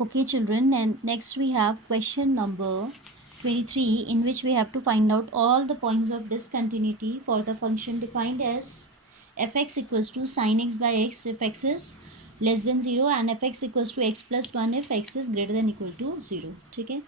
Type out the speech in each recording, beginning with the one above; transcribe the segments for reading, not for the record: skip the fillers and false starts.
Okay, children, and next we have question number 23, in which we have to find out all the points of discontinuity for the function defined as fx equals to sin x by x if x is less than 0 and fx equals to x plus 1 if x is greater than equal to 0. ठीक है,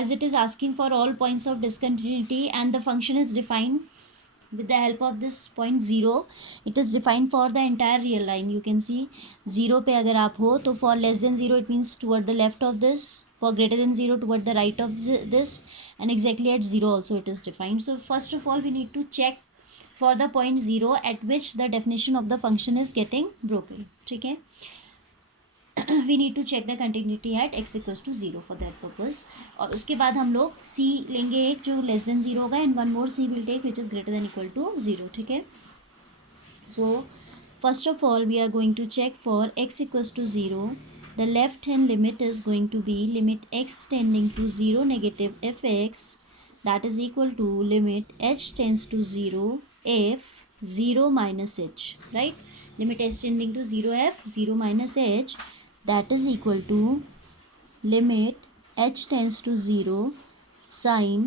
as it is asking for all points of discontinuity and the function is defined with the help of this point 0, it is defined for the entire real line. You can see 0 पे अगर आप हो तो for less than 0 it means toward the left of this, for greater than 0 toward the right of this, and exactly at 0 also it is defined. So first of all we need to check for the point 0 at which the definition of the function is getting broken. ठीक है, we need to check the continuity at x equals to 0 for that purpose. और उसके बाद हम लोग c लेंगे एक जो लेस देन 0 होगा, and one more c will take which is greater than equal to 0. ठीक है, so first of all we are going to check for x equals to 0. The left hand limit is going to be limit x tending to 0 negative fx, that is equal to limit h tends to 0 f 0 minus h, right? Limit h tending to 0 f 0 minus h, that is equal to limit h tends to 0 sin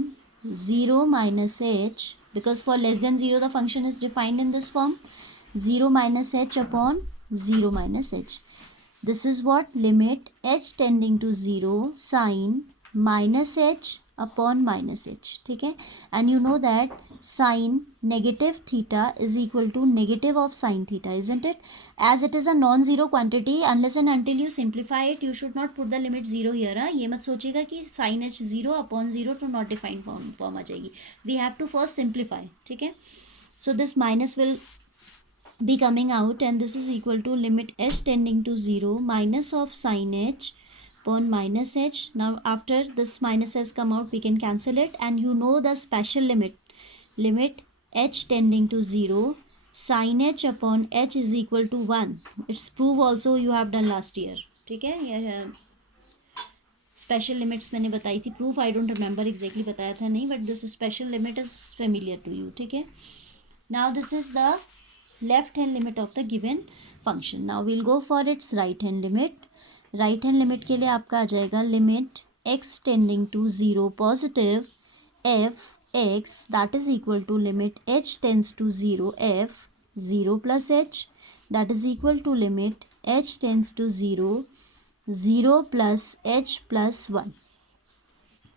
0 minus h, because for less than 0 the function is defined in this form, 0 minus h upon 0 minus h. This is what limit h tending to 0 sin minus h upon minus h. ठीक है, and you know that sin negative theta is equal to negative of sin theta, isn't it? As it is a non-zero quantity, unless and until you simplify it, you should not put the limit 0 here. ये मत सोचेगा कि sin h 0 upon 0 to not defined form आ जाएगी. We have to first simplify. ठीक है, so this minus will be coming out, and this is equal to limit h tending to 0 minus of sin h upon minus h. Now after this minus has come out we can cancel it, and you know the special limit h tending to 0 sin h upon h is equal to 1. It's proof also you have done last year. ठीक है, यह special limits मैंने बताई थी, proof I don't remember exactly बताया था नहीं, but this special limit is familiar to you. ठीक है, now this is the left hand limit of the given function. Now will go for its right hand limit. Right hand limit के लिए आपका आ जाएगा limit x tending to 0 positive f x, that is equal to limit h tends to 0 f 0 plus h, that is equal to limit h tends to 0 0 plus h plus 1,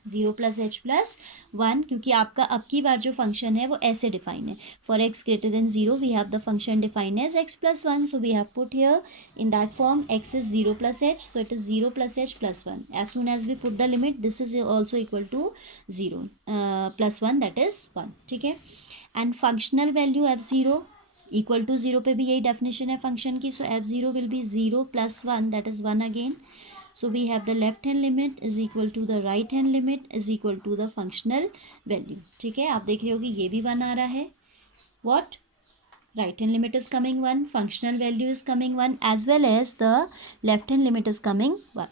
0 plus h plus 1, क्योंकि आपका अब की बार जो function है वो ऐसे define है. For x greater than 0 we have the function define as x plus 1, so we have put here in that form x is 0 plus h, so it is 0 plus h plus 1. As soon as we put the limit this is also equal to 0 plus 1, that is 1. ठीक है, and functional value f0 equal to 0 पे भी यही definition है function की, सो f0 will be 0 plus 1, that is 1 again. So we have the left hand limit is equal to the right hand limit is equal to the functional value. ठीक है, आप देख रहे हो कि ये भी 1 आ रहा है. What? Right hand limit is coming 1, functional value is coming 1, as well as the left hand limit is coming 1.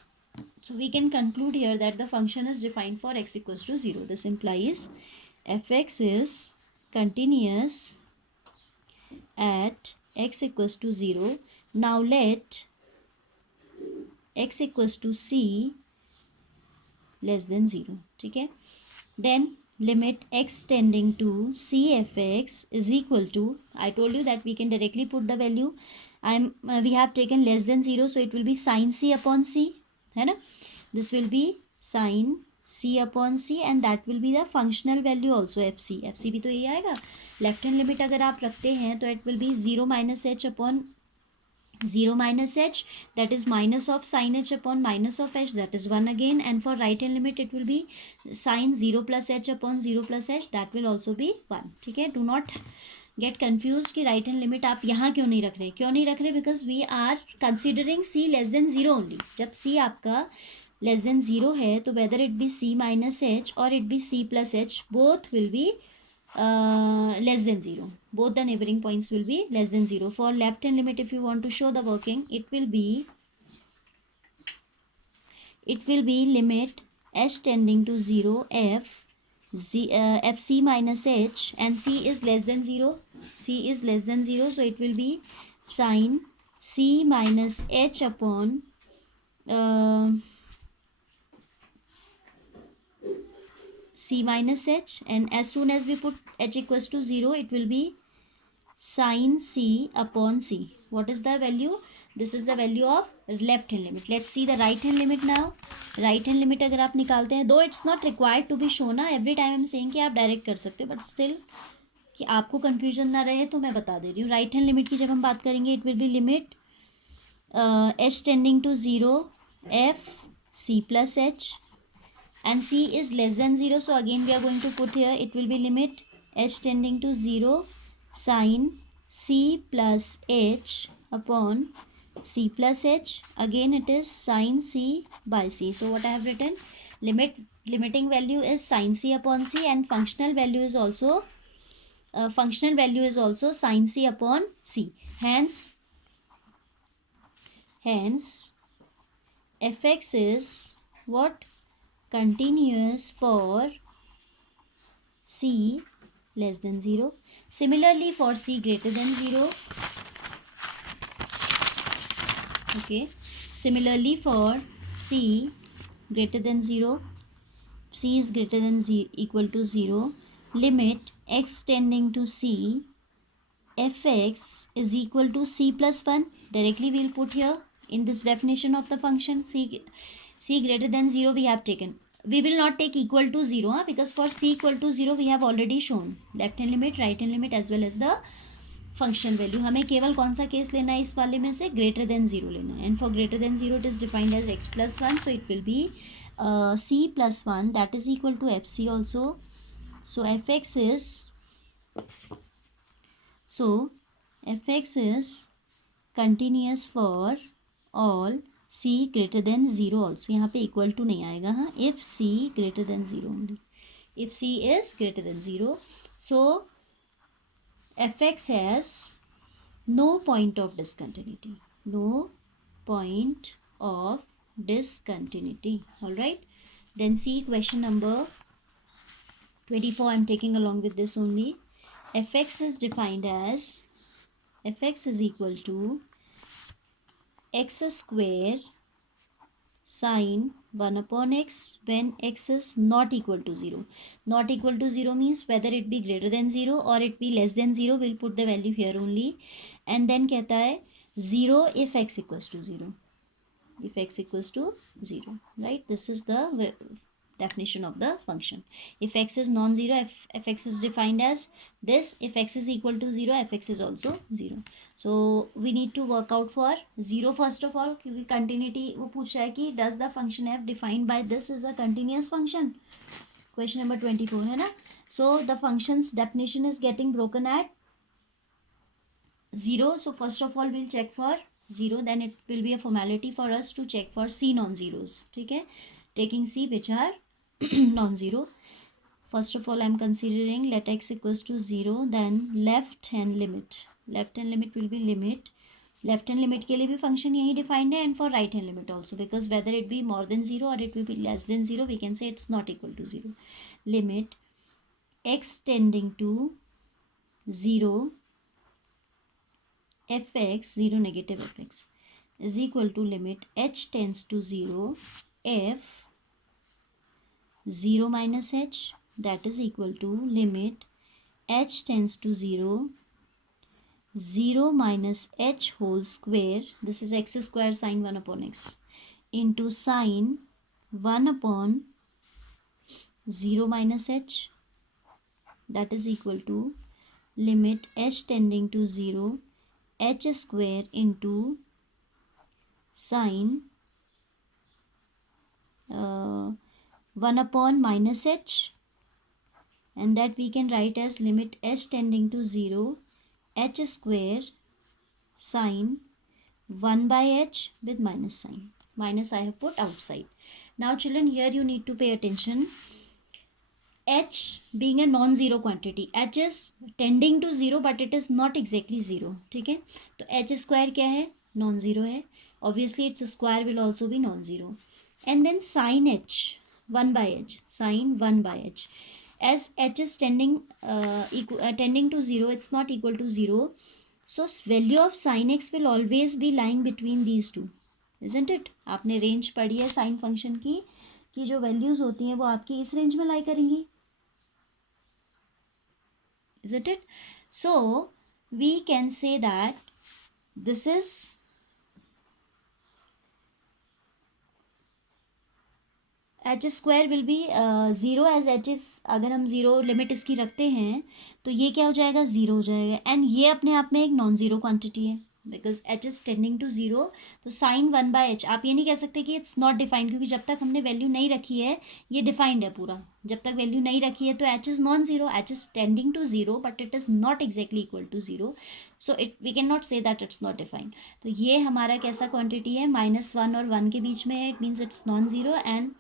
So we can conclude here that the function is defined for x equals to 0. This implies fx is continuous at x equals to 0. Now let x equals to c less than 0. ठीक है, then limit x tending to c fx is equal to, I told you that we can directly put the value. We have taken less than 0, so it will be sin c upon c, है ना. This will be sin c upon c, and that will be the functional value also fc. fc भी तो यही आएगा. Left hand limit अगर आप रखते हैं तो it will be 0 minus h upon 0 minus h, that is minus of sin h upon minus of h, that is 1 again. And for right hand limit it will be sin 0 plus h upon 0 plus h, that will also be 1. ठीक है, do not get confused कि right hand limit आप यहाँ क्यों नहीं रख रहे, because we are considering c less than 0 only. जब c आपका less than 0 है तो whether it be c minus h or it be c plus h, both will be less than 0. Both the neighboring points will be less than 0. For left hand limit, if you want to show the working, it will be limit h tending to 0 fc minus h, and c is less than 0. c is less than 0, so it will be sin c minus h upon c minus h, and as soon as we put h equals to 0, it will be sin c upon c. What is the value? This is the value of left hand limit. Let's see the right hand limit now. Right hand limit अगर आप निकालते हैं, though it's not required to be shown ना, every time I'm saying कि आप direct कर सकते हो, but still कि आपको कंफ्यूजन ना रहे तो मैं बता दे रही हूँ. राइट हैंड लिमिट की जब हम बात करेंगे, it will be limit h tending to 0 f c plus h, and c is less than 0, so again we are going to put here, it will be limit h tending to 0 sin c plus h upon c plus h. Again it is sin c by c. So what I have written, limiting value is sin c upon c, and functional value is also sin c upon c. Hence fx is what? Continuous for c less than 0. Similarly for c greater than 0. Okay. Similarly for c greater than 0, c is greater than equal to 0, limit x tending to c, fx is equal to c plus 1. Directly we will put here in this definition of the function. C greater than 0 we have taken. We will not take equal to 0, because for c equal to 0 we have already shown left hand limit, right hand limit as well as the function value. हमें केवल कौन सा case लेना है इस वाले में से? ग्रेटर देन 0 लेना है. And for greater than 0 it is defined as x plus 1, so it will be c plus 1, that is equal to fc also. So fx is continuous for all c greater than 0 also. यहाँ पे equal to नहीं आएगा. हाँ, if c greater than 0 only, if c is greater than 0. So fx has no point of discontinuity. No point of discontinuity. All right. Then see question number 24. I'm taking along with this only. Fx is defined as, fx is equal to x square sin 1 upon x when x is not equal to 0. Not equal to 0 means whether it be greater than 0 or it be less than 0. We'll put the value here only. And then कहता है 0 if x equals to 0. If x equals to 0. Right? This is the definition of the function. If x is non-zero, fx is defined as this. If x is equal to 0, fx is also 0. So we need to work out for 0 first of all, क्योंकि continuity वो पूछ रहा है कि does the function f defined by this is a continuous function. Question number 24 है ना. So the function's definition is getting broken at 0. So first of all we'll check for 0, then it will be a formality for us to check for c non-zeros. ठीक है, taking c which are non-zero. First of all I'm considering let x equals to 0, then left hand limit. Left hand limit will be limit. Left hand limit के लिए भी function यही defined है, and for right hand limit also, because whether it be more than 0 or it will be less than 0, we can say it's not equal to 0. Limit x tending to 0 fx, 0 negative fx, is equal to limit h tends to 0 f 0 minus h, that is equal to limit h tends to 0 0 minus h whole square, this is x square sin 1 upon x, into sin 1 upon 0 minus h, that is equal to limit h tending to 0 h square into sin 1 upon minus h, and that we can write as limit h tending to 0 h square sin 1 by h with minus sign. Minus I have put outside. Now children, here you need to pay attention. H being a non-zero quantity, h is tending to 0 but it is not exactly 0. ठीक है, तो h square क्या है? Non-zero है. Obviously its square will also be non-zero. And then sin h, 1 by h, sin 1 by h, as h is tending to 0, it's not equal to 0, so value of sin x will always be lying between these two. Isn't it? आपने range पढ़ी है sine function की जो values होती हैं वो आपकी इस रेंज में लाई करेंगी, isn't it? So we can say that this is h square will be zero as h is, अगर हम ज़ीरो लिमिट इसकी रखते हैं तो ये क्या हो जाएगा, ज़ीरो हो जाएगा. एंड ये अपने आप में एक नॉन ज़ीरो क्वांटिटी है because h is tending to zero. तो साइन वन बाय एच आप ये नहीं कह सकते कि इट्स नॉट डिफाइंड, क्योंकि जब तक हमने वैल्यू नहीं रखी है ये डिफाइंड है पूरा. जब तक वैल्यू नहीं रखी है तो h is non zero, h is tending to zero but it is not exactly equal to zero. So it we can not say that it's not defined. तो ये हमारा कैसा क्वांटिटी है, -1 और 1 के बीच में है, it means it's non zero. And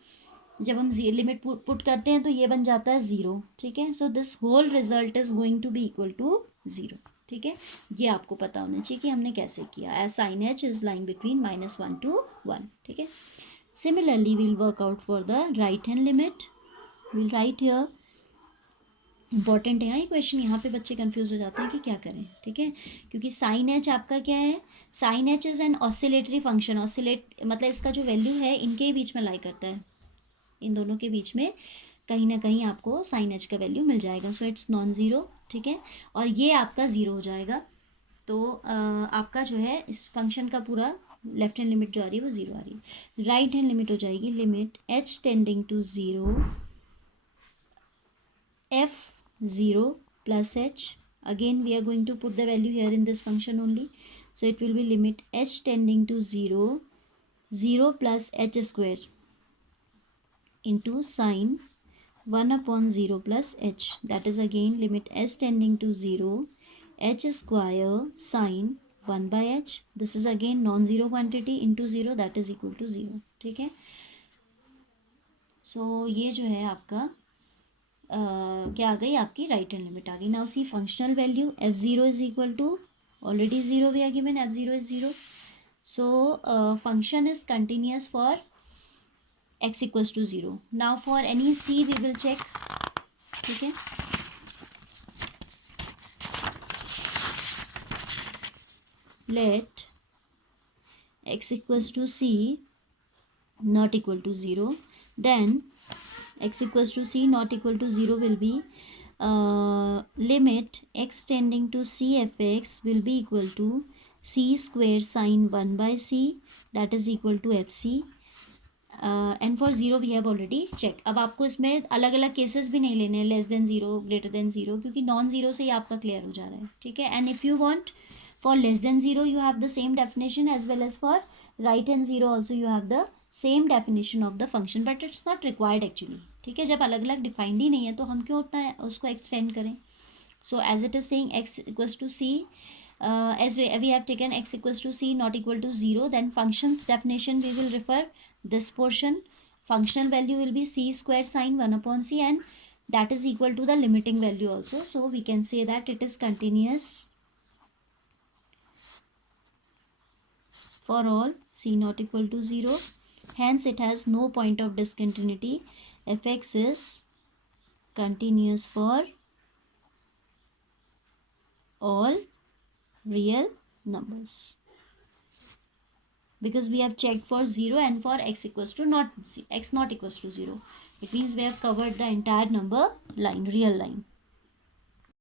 जब हम लिमिट पुट करते हैं तो ये बन जाता है ज़ीरो. ठीक है, so this whole result is going to be equal to zero. ठीक है, ये आपको पता होना चाहिए कि हमने कैसे किया. As sine h is lying between -1 to 1. ठीक है, similarly we'll work out for the right hand limit. We'll right here, important है ये क्वेश्चन, यहाँ पे बच्चे कंफ्यूज हो जाते हैं कि क्या करें. ठीक है, क्योंकि साइन एच आपका क्या है, sine h is an oscillatory function. Oscillate मतलब इसका जो वैल्यू है इनके ही बीच में लाई करता है, इन दोनों के बीच में कहीं ना कहीं आपको साइन एच का वैल्यू मिल जाएगा. So it's non zero. ठीक है, और ये आपका ज़ीरो हो जाएगा. तो आपका जो है इस फंक्शन का पूरा लेफ्ट हैंड लिमिट जो आ रही है वो ज़ीरो आ रही है. राइट हैंड लिमिट हो जाएगी limit h tending to zero f zero plus h. Again we are going to put the value here in this function only. So it will be limit h tending to zero plus h square into sine 1 upon 0 plus h, that is again limit s tending to 0 h square sine 1 by h. This is again non-zero quantity into 0, that is equal to 0. ठीक है, सो ये जो है आपका क्या आ गई, आपकी right hand limit आ गई. Now see functional value f zero is equal to, already zero we are given, f zero is zero. So function is continuous for x equals to 0. Now for any c we will check. ठीक है, let x equals to c not equal to 0, then x equals to c not equal to 0 will be limit x tending to c fx will be equal to c square sine 1 by c, that is equal to fc. And for zero we have already check. अब आपको इसमें अलग अलग cases भी नहीं लेने हैं, less than zero, greater than zero, क्योंकि नॉन ज़ीरो से ही आपका क्लियर हो जा रहा है. ठीक है, and if you want for less than zero you have the same definition as well as for right hand zero also you have the same definition of the function, but it's not required actually. ठीक है, जब अलग अलग defined ही नहीं है तो हम क्यों उतना उसको एक्सटेंड करें. So as it is saying x equals to c, as we have taken x equals to c not equal to 0, then functions definition we will refer this portion. Functional value will be c square sine 1 upon c, and that is equal to the limiting value also. So we can say that it is continuous for all c not equal to 0. Hence it has no point of discontinuity. Fx is continuous for all real numbers, because we have checked for 0 and for x equals to not x not equals to 0. It means we have covered the entire number line, real line.